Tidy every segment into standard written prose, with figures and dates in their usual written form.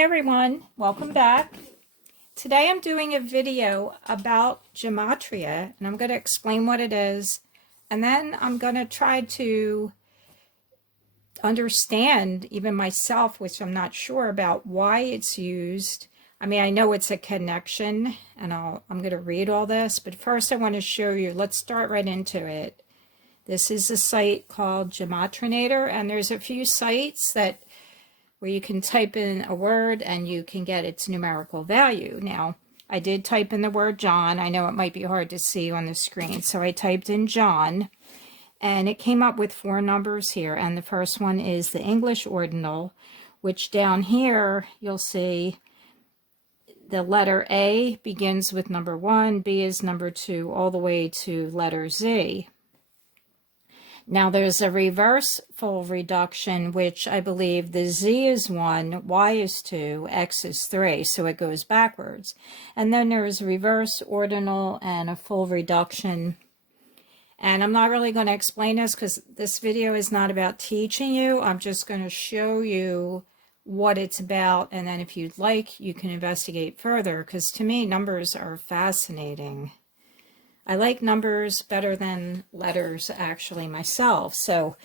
Hi everyone, welcome back. Today I'm doing a video about Gematria, and I'm going to explain what it is, and then I'm going to try to understand, even myself, which I'm not sure about, why it's used. I mean, I know it's a connection, and I'm going to read all this, but first I want to show you. Let's start right into it. This is a site called Gematrinator, and there's a few sites where you can type in a word and you can get its numerical value. Now, I did type in the word John. I know it might be hard to see on the screen, so I typed in John, and it came up with 4 numbers here, and the first one is the English ordinal, which down here you'll see the letter A begins with number 1, B is number 2, all the way to letter Z. Now there's a reverse full reduction, which I believe the Z is 1, Y is 2, X is 3, so it goes backwards. And then there's reverse ordinal and a full reduction. And I'm not really going to explain this because this video is not about teaching you. I'm just going to show you what it's about, and then if you'd like, you can investigate further, because to me, numbers are fascinating. I like numbers better than letters, actually, myself. So,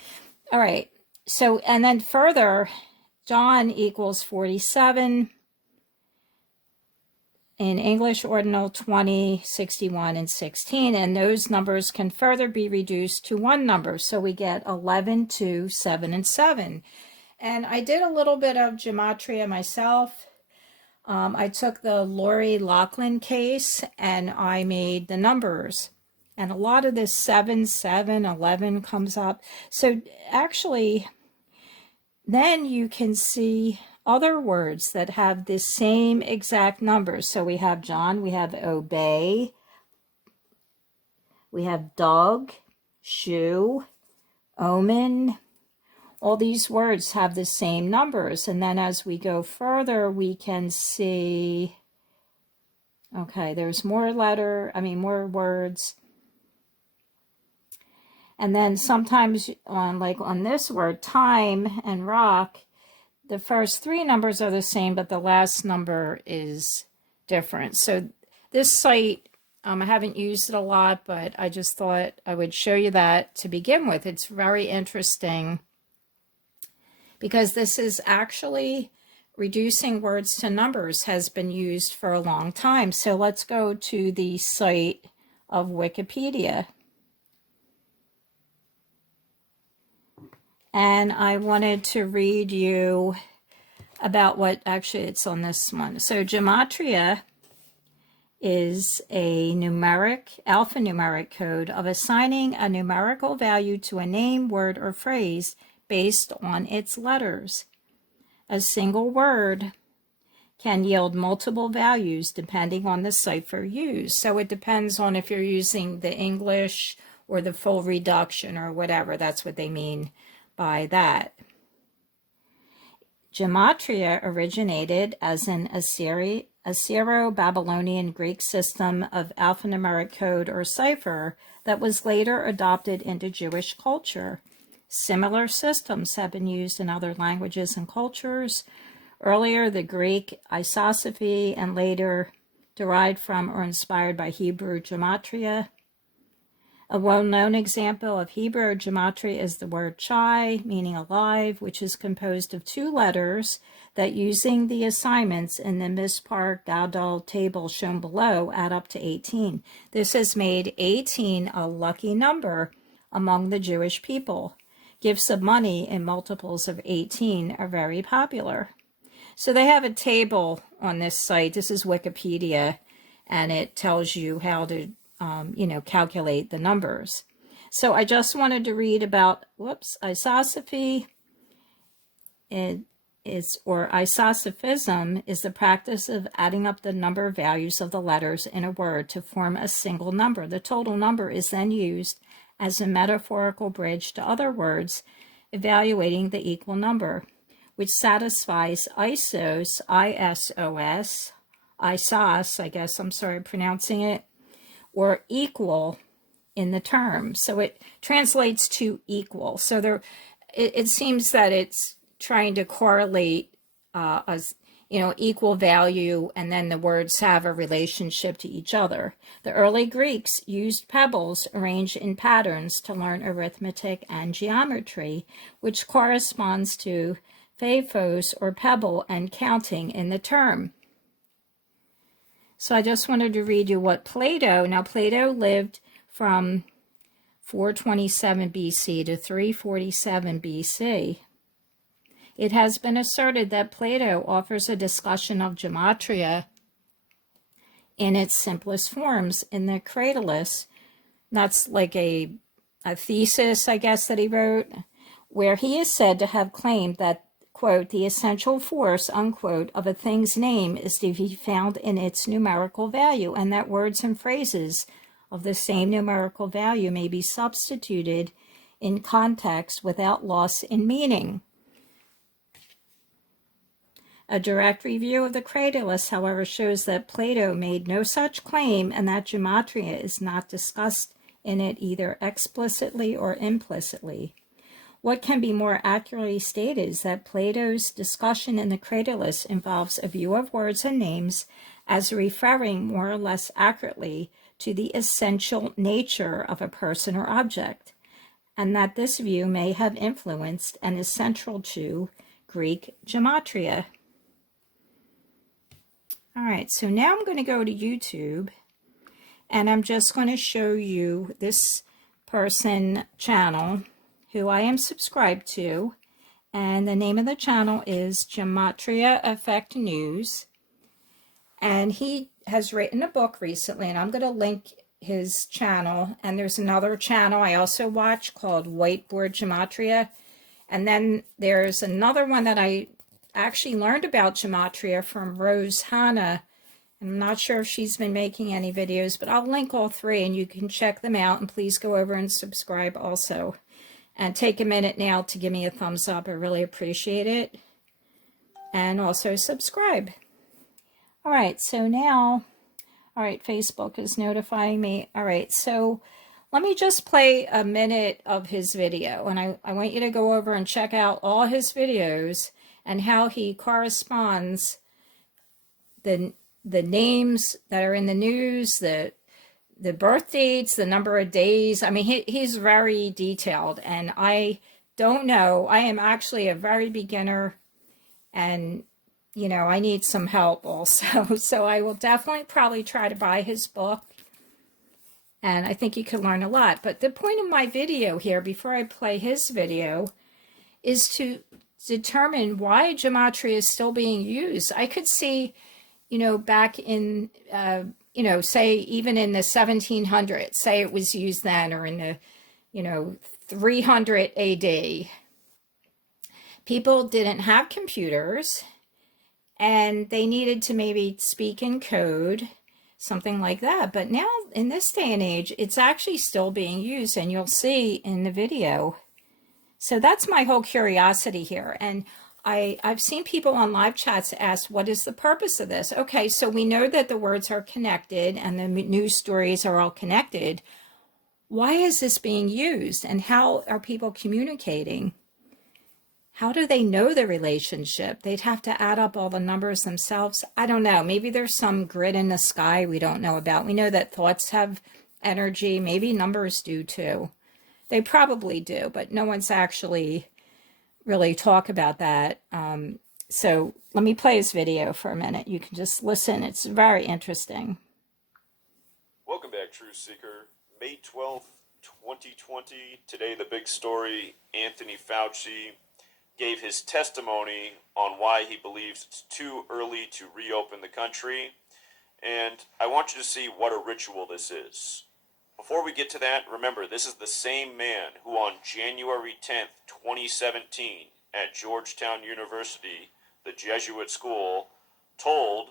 all right. So, and then further, John equals 47. In English ordinal, 20, 61, and 16. And those numbers can further be reduced to one number. So we get 11, 2, 7, and 7. And I did a little bit of gematria myself. I took the Lori Loughlin case and I made the numbers. And a lot of this 7, 7, 11 comes up. So actually, then you can see other words that have the same exact numbers. So we have John, we have obey, we have dog, shoe, omen. All these words have the same numbers. And then as we go further, we can see, okay, there's more words. And then sometimes on this word, time and rock, the first 3 numbers are the same, but the last number is different. So this site, I haven't used it a lot, but I just thought I would show you that to begin with. It's very interesting, because this is actually reducing words to numbers has been used for a long time. So let's go to the site of Wikipedia. And I wanted to read you about what actually it's on this one. So Gematria is a alphanumeric code of assigning a numerical value to a name, word, or phrase based on its letters. A single word can yield multiple values depending on the cipher used. So it depends on if you're using the English or the full reduction or whatever. That's what they mean by that. Gematria originated as an Assyro-Babylonian Greek system of alphanumeric code or cipher that was later adopted into Jewish culture. Similar systems have been used in other languages and cultures. Earlier, the Greek isopsephy, and later derived from or inspired by Hebrew gematria. A well-known example of Hebrew gematria is the word chai, meaning alive, which is composed of 2 letters that, using the assignments in the Mispar Gadol table shown below, add up to 18. This has made 18 a lucky number among the Jewish people. Gifts of money in multiples of 18 are very popular. So they have a table on this site. This is Wikipedia, and it tells you how to, calculate the numbers. So I just wanted to read about, isopsephy. Isopsephism is the practice of adding up the number values of the letters in a word to form a single number. The total number is then used as a metaphorical bridge to other words, evaluating the equal number, which satisfies isos, I-S-O-S, isos, I guess I'm sorry pronouncing it, or equal in the term. So it translates to equal. So it seems that it's trying to correlate equal value, and then the words have a relationship to each other. The early Greeks used pebbles arranged in patterns to learn arithmetic and geometry, which corresponds to phthos or pebble and counting in the term. So I just wanted to read you what now Plato lived from 427 BC to 347 BC. It has been asserted that Plato offers a discussion of gematria in its simplest forms in the Cratylus. That's like a thesis, I guess, that he wrote, where he is said to have claimed that, quote, the essential force, unquote, of a thing's name is to be found in its numerical value, and that words and phrases of the same numerical value may be substituted in context without loss in meaning. A direct review of the Cratylus, however, shows that Plato made no such claim and that gematria is not discussed in it either explicitly or implicitly. What can be more accurately stated is that Plato's discussion in the Cratylus involves a view of words and names as referring more or less accurately to the essential nature of a person or object, and that this view may have influenced and is central to Greek gematria. All right, so now I'm going to go to YouTube, and I'm just going to show you this person channel who I am subscribed to, and the name of the channel is Gematria Effect News, and he has written a book recently, and I'm going to link his channel. And there's another channel I also watch called Whiteboard Gematria, and then there's another one that I actually learned about gematria from Rose Hanna. I'm not sure if she's been making any videos, but I'll link all three and you can check them out, and please go over and subscribe also. And take a minute now to give me a thumbs up. I really appreciate it. And also subscribe. All right, so now, all right, Facebook is notifying me. All right, so let me just play a minute of his video. And I want you to go over and check out all his videos and how he corresponds the names that are in the news, the birth dates, the number of days. I mean, he's very detailed, and I don't know. I am actually a very beginner, and, I need some help also. So I will definitely probably try to buy his book, and I think you can learn a lot. But the point of my video here, before I play his video, is to determine why gematria is still being used. I could see, back in, say even in the 1700s, say it was used then, or in the, 300 AD. People didn't have computers, and they needed to maybe speak in code, something like that. But now, in this day and age, it's actually still being used, and you'll see in the video. So that's my whole curiosity here. And I've seen people on live chats ask, what is the purpose of this? Okay, so we know that the words are connected and the news stories are all connected. Why is this being used, and how are people communicating? How do they know the relationship? They'd have to add up all the numbers themselves. I don't know. Maybe there's some grid in the sky we don't know about. We know that thoughts have energy. Maybe numbers do too. They probably do, but no one's actually really talk about that. So let me play his video for a minute. You can just listen. It's very interesting. Welcome back, Truth Seeker. May 12th, 2020. Today, the big story, Anthony Fauci gave his testimony on why he believes it's too early to reopen the country. And I want you to see what a ritual this is. Before we get to that, remember, this is the same man who on January 10th, 2017, at Georgetown University, the Jesuit school, told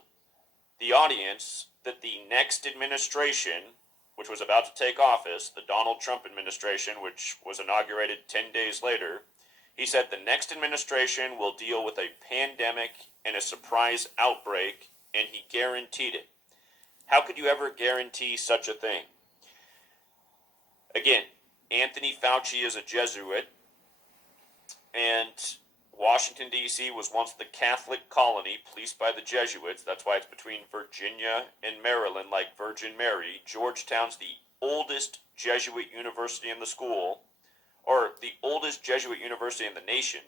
the audience that the next administration, which was about to take office, the Donald Trump administration, which was inaugurated 10 days later, he said the next administration will deal with a pandemic and a surprise outbreak, and he guaranteed it. How could you ever guarantee such a thing? Again, Anthony Fauci is a Jesuit, and Washington, D.C. was once the Catholic colony policed by the Jesuits. That's why it's between Virginia and Maryland, like Virgin Mary. Georgetown's the oldest Jesuit university in the school, or the oldest Jesuit university in the nation.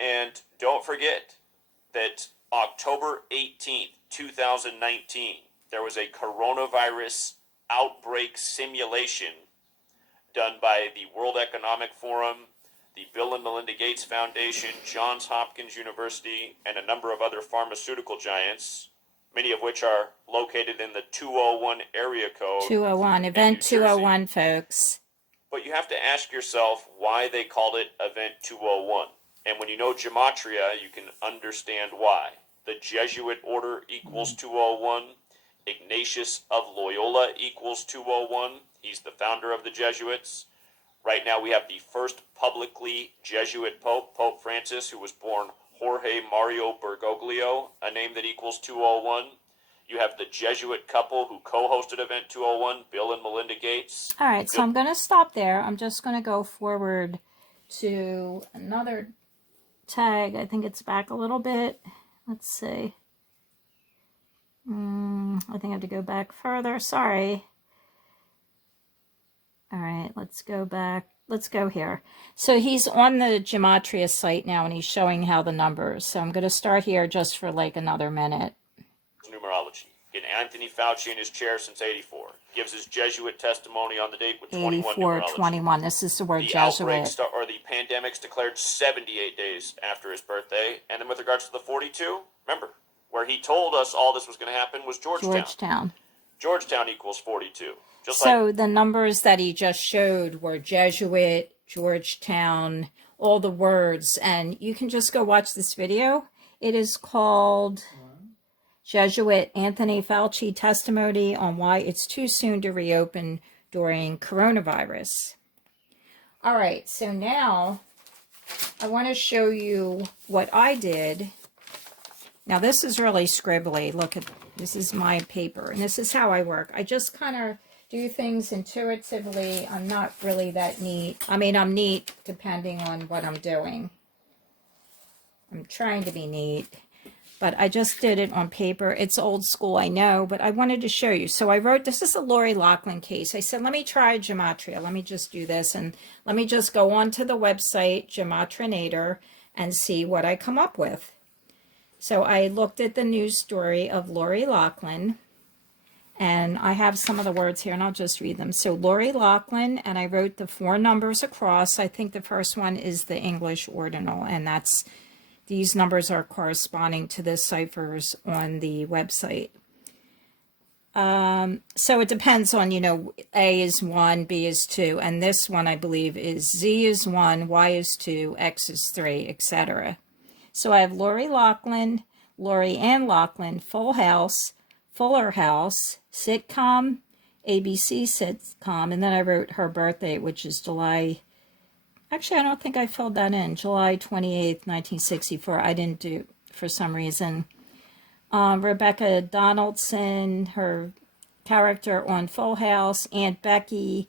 And don't forget that October 18th, 2019, there was a coronavirus outbreak simulation done by the World Economic Forum, the Bill and Melinda Gates Foundation, Johns Hopkins University, and a number of other pharmaceutical giants, many of which are located in the 201 area code. 201, Event 201, folks. But you have to ask yourself why they called it Event 201. And when you know Gematria, you can understand why. The Jesuit order equals 201. Ignatius of Loyola equals 201. He's the founder of the Jesuits. Right now we have the first publicly Jesuit Pope, Pope Francis, who was born Jorge Mario Bergoglio, a name that equals 201. You have the Jesuit couple who co-hosted Event 201, Bill and Melinda Gates. All right, so I'm going to stop there. I'm just going to go forward to another tag. I think it's back a little bit. Let's see. I think I have to go back further. Sorry. All right, let's go back. Let's go here. So he's on the Gematria site now, and he's showing how the numbers. So I'm going to start here just for like another minute. Numerology. In Anthony Fauci in his chair since 84. Gives his Jesuit testimony on the date with 21 84, numerology. 21. This is the word the Jesuit. Or the pandemics declared 78 days after his birthday. And then with regards to the 42, remember, where he told us all this was going to happen was Georgetown. Georgetown equals 42. So the numbers that he just showed were Jesuit, Georgetown, all the words. And you can just go watch this video. It is called Jesuit Anthony Fauci Testimony on Why It's Too Soon to Reopen During Coronavirus. All right, so now I want to show you what I did. Now this is really scribbly. Look at this is my paper, and this is how I work. I just kind of do things intuitively. I'm not really that neat. I mean, I'm neat depending on what I'm doing. I'm trying to be neat, but I just did it on paper. It's old school, I know, but I wanted to show you. So I wrote, this is a Lori Loughlin case. I said, let me try Gematria. Let me just do this, and let me just go on to the website, Gematrinator, and see what I come up with. So I looked at the news story of Lori Loughlin, and I have some of the words here, and I'll just read them. So Lori Loughlin, and I wrote the 4 numbers across. I think the first one is the English ordinal, and that's, these numbers are corresponding to the ciphers on the website. So it depends on, you know, A is 1, B is 2, and this one I believe is Z is 1, Y is 2, X is 3, etc. So I have Lori Loughlin, Lori Ann Loughlin, Full House, Fuller House, sitcom, ABC sitcom, and then I wrote her birthday, which is July, actually I don't think I filled that in, July 28th, 1964. I didn't do, for some reason. Rebecca Donaldson, her character on Full House, Aunt Becky,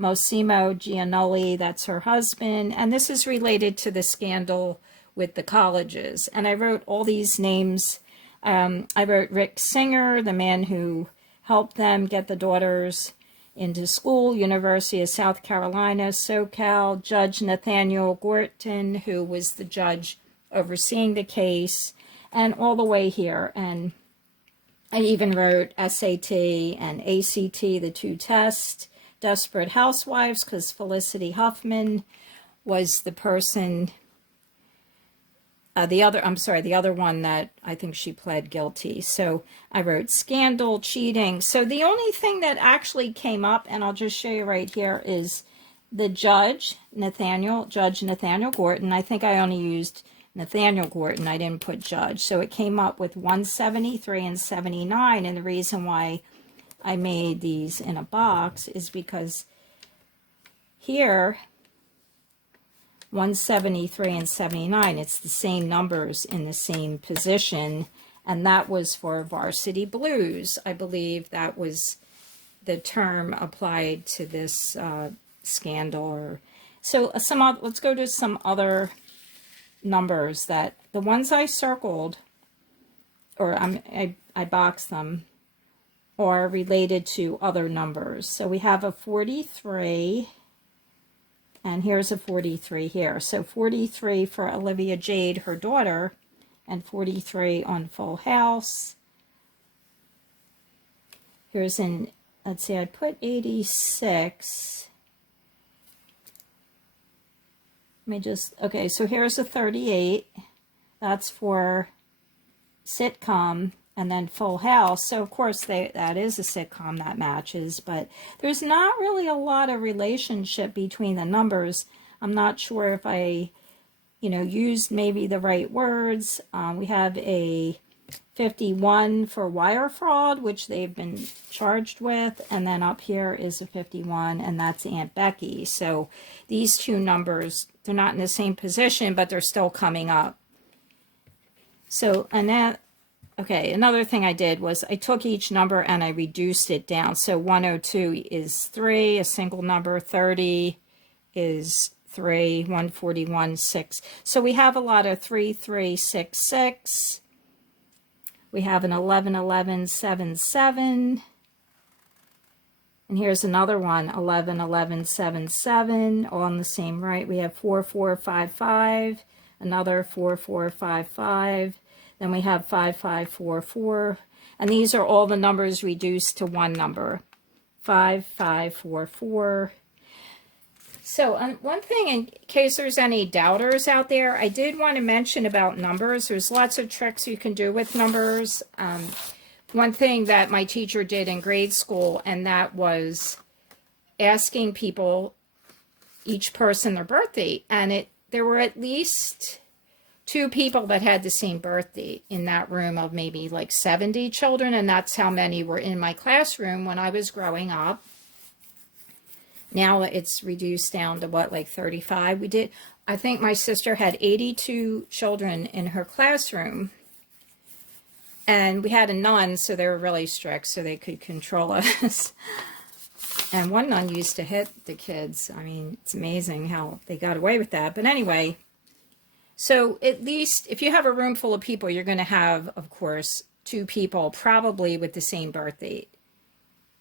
Mosimo Giannoli, that's her husband, and this is related to the scandal with the colleges. And I wrote all these names. I wrote Rick Singer, the man who helped them get the daughters into school, University of South Carolina, SoCal, Judge Nathaniel Gorton, who was the judge overseeing the case, and all the way here. And I even wrote SAT and ACT, the 2 tests, Desperate Housewives, because Felicity Huffman was the person, the other one that I think she pled guilty. So I wrote scandal, cheating. So the only thing that actually came up, and I'll just show you right here, is the Judge Nathaniel Gorton. I think I only used Nathaniel Gorton. I didn't put Judge. So it came up with 173 and 79. And the reason why I made these in a box is because here, 173 and 79, it's the same numbers in the same position, and that was for Varsity Blues. I believe that was the term applied to this scandal. So let's go to some other numbers that the ones I circled, or I boxed them, are related to other numbers. So we have a 43, and here's a 43 here. So 43 for Olivia Jade, her daughter, and 43 on Full House. Here's an, let's see, I put 86. Let me just, okay, so here's a 38. That's for sitcom, and then Full House. So of course that is a sitcom that matches, but there's not really a lot of relationship between the numbers. I'm not sure if I, used maybe the right words. We have a 51 for wire fraud, which they've been charged with, and then up here is a 51, and that's Aunt Becky. So these two numbers, they're not in the same position, but they're still coming up. So Annette, okay, another thing I did was I took each number and I reduced it down. So 102 is 3, a single number. 30 is 3, 141, 6. So we have a lot of 3, 3, 6, 6. We have an 11, 11, 7, 7. And here's another one, 11, 11, 7, 7, all on the same right. We have 4, 4, 5, 5, another 4, 4, 5, 5. Then we have 5, 5, 4, 4. And these are all the numbers reduced to one number, 5, 5, 4, 4. So one thing, in case there's any doubters out there, I did want to mention about numbers. There's lots of tricks you can do with numbers. One thing that my teacher did in grade school, and that was asking people, each person, their birthday. And there were at least 2 people that had the same birthday in that room of maybe like 70 children, and that's how many were in my classroom when I was growing up. Now it's reduced down to what, like 35? I think my sister had 82 children in her classroom, and we had a nun, so they were really strict, so they could control us. And one nun used to hit the kids. I mean, it's amazing how they got away with that. But anyway, so at least if you have a room full of people, you're going to have, of course, 2 people probably with the same birthday.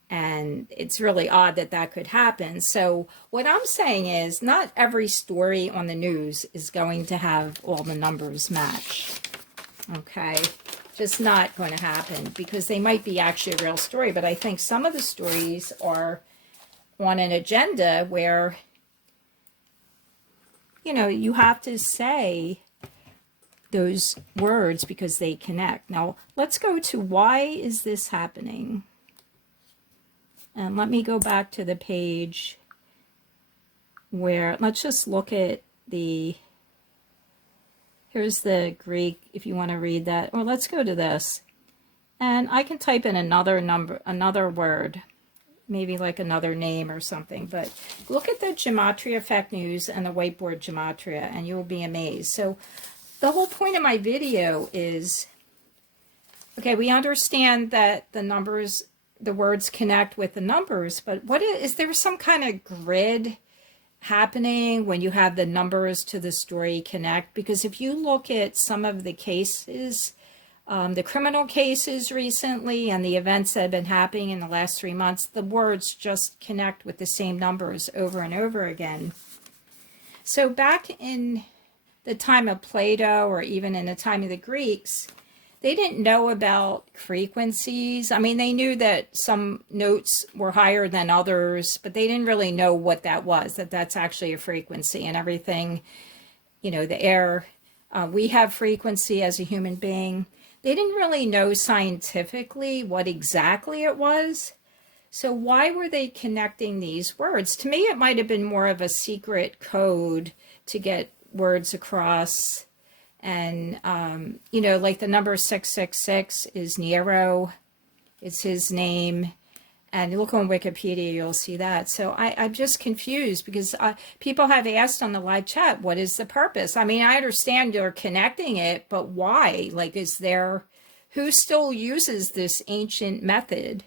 And it's really odd that that could happen. So what I'm saying is not every story on the news is going to have all the numbers match. Okay? Just not going to happen, because they might be actually a real story. But I think some of the stories are on an agenda where, you have to say those words because they connect. Now, let's go to why is this happening? And let me go back to the page where, let's just look at here's the Greek, if you want to read that. Or let's go to this. And I can type in another word, maybe like another name or something. But look at the Gematria Fact News and the Whiteboard Gematria, and you will be amazed. So the whole point of my video is, okay, we understand that the words connect with the numbers, but is there some kind of grid happening when you have the numbers to the story connect? Because if you look at some of the cases, the criminal cases recently and the events that have been happening in the last 3 months, the words just connect with the same numbers over and over again. So back in the time of Plato, or even in the time of the Greeks, they didn't know about frequencies. I mean, they knew that some notes were higher than others, but they didn't really know what that was, that's actually a frequency. And everything, the air, we have frequency as a human being. They didn't really know scientifically what exactly it was. So why were they connecting these words? To me, it might have been more of a secret code to get words across. And, like the number 666 is Nero. It's his name. And you look on Wikipedia, you'll see that. So I'm just confused because people have asked on the live chat, what is the purpose? I mean, I understand you're connecting it, but why? Like, who still uses this ancient method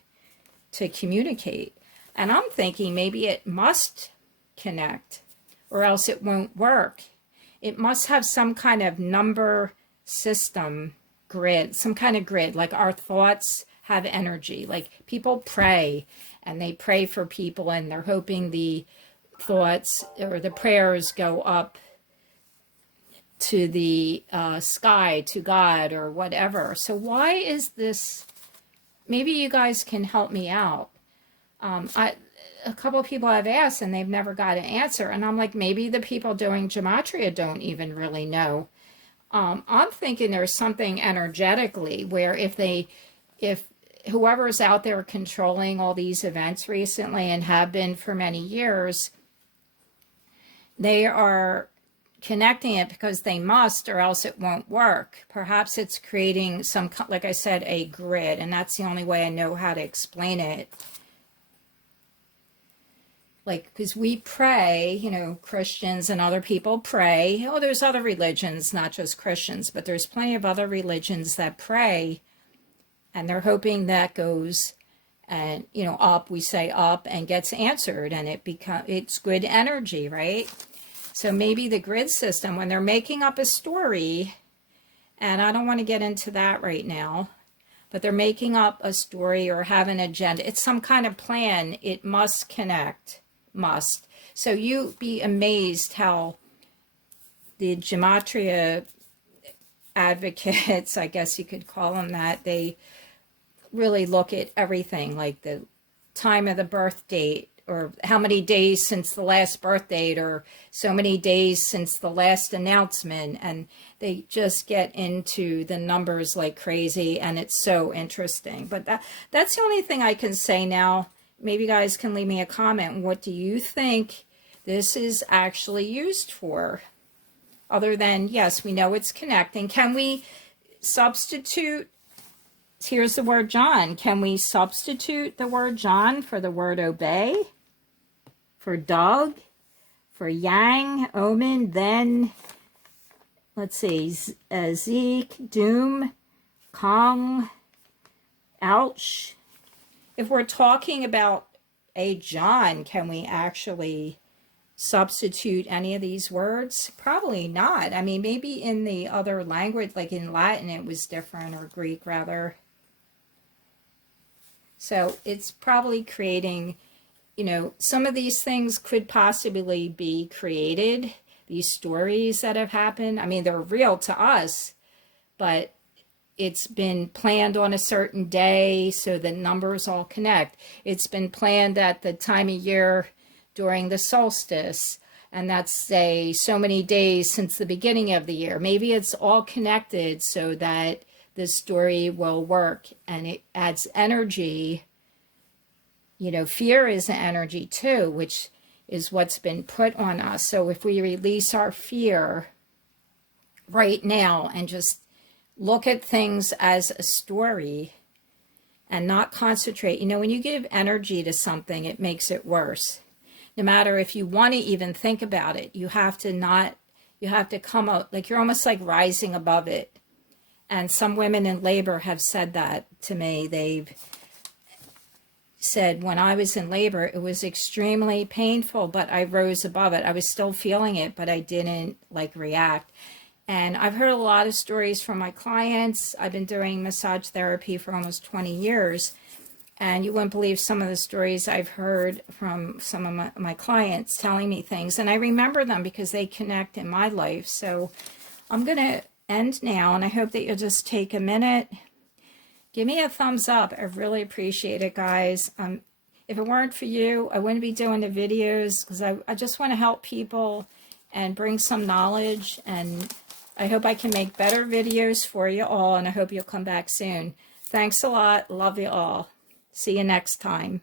to communicate? And I'm thinking maybe it must connect or else it won't work. it must have some kind of number system grid, some kind of grid, like our thoughts have energy. Like people pray and they pray for people and they're hoping the thoughts or the prayers go up to the sky, to God or whatever. So why is this? Maybe you guys can help me out. A couple of people I've asked and they've never got an answer. And I'm like, maybe the people doing Gematria don't even really know. I'm thinking there's something energetically where if whoever's out there controlling all these events recently and have been for many years, they are connecting it because they must, or else it won't work. Perhaps it's creating some, like I said, a grid, and that's the only way I know how to explain it. Like, because we pray, you know, Christians and other people pray. Oh, there's other religions, not just Christians, but there's plenty of other religions that pray, and they're hoping that goes and, you know, up, we say up, and gets answered, and it's good energy, right? So maybe the grid system, when they're making up a story, and I don't want to get into that right now, but they're making up a story or have an agenda. It's some kind of plan. It must connect, must. So you'd be amazed how the Gematria advocates, I guess you could call them that, they really look at everything, like the time of the birth date, or how many days since the last birth date, or so many days since the last announcement, and they just get into the numbers like crazy, and it's so interesting. But that's the only thing I can say now. Maybe you guys can leave me a comment. What do you think this is actually used for? Other than, yes, we know it's connecting. Can we substitute? Here's the word John. Can we substitute the word John for the word obey? For Doug? For Yang, Omen, then, let's see, Zeke, Doom, Kong, ouch. If we're talking about a John, can we actually substitute any of these words? Probably not. I mean, maybe in the other language, like in Latin, it was different, or Greek rather. So it's probably creating, you know, some of these things could possibly be created, these stories that have happened. I mean, they're real to us, but it's been planned on a certain day so the numbers all connect. It's been planned at the time of year during the solstice, and that's, say, so many days since the beginning of the year. Maybe it's all connected so that the story will work, and it adds energy. You know, fear is an energy too, which is what's been put on us. So if we release our fear right now and just look at things as a story and not concentrate, you know, when you give energy to something, it makes it worse. No matter if you want to even think about it, you have to come out, like you're almost like rising above it. And some women in labor have said that to me. They've said, when I was in labor, it was extremely painful, but I rose above it. I was still feeling it, but I didn't like react. And I've heard a lot of stories from my clients. I've been doing massage therapy for almost 20 years. And you wouldn't believe some of the stories I've heard from some of my clients telling me things. And I remember them because they connect in my life. So I'm going to end now, and I hope that you'll just take a minute. Give me a thumbs up. I really appreciate it, guys. If it weren't for you, I wouldn't be doing the videos, because I just want to help people and bring some knowledge. And I hope I can make better videos for you all, and I hope you'll come back soon. Thanks a lot. Love you all. See you next time.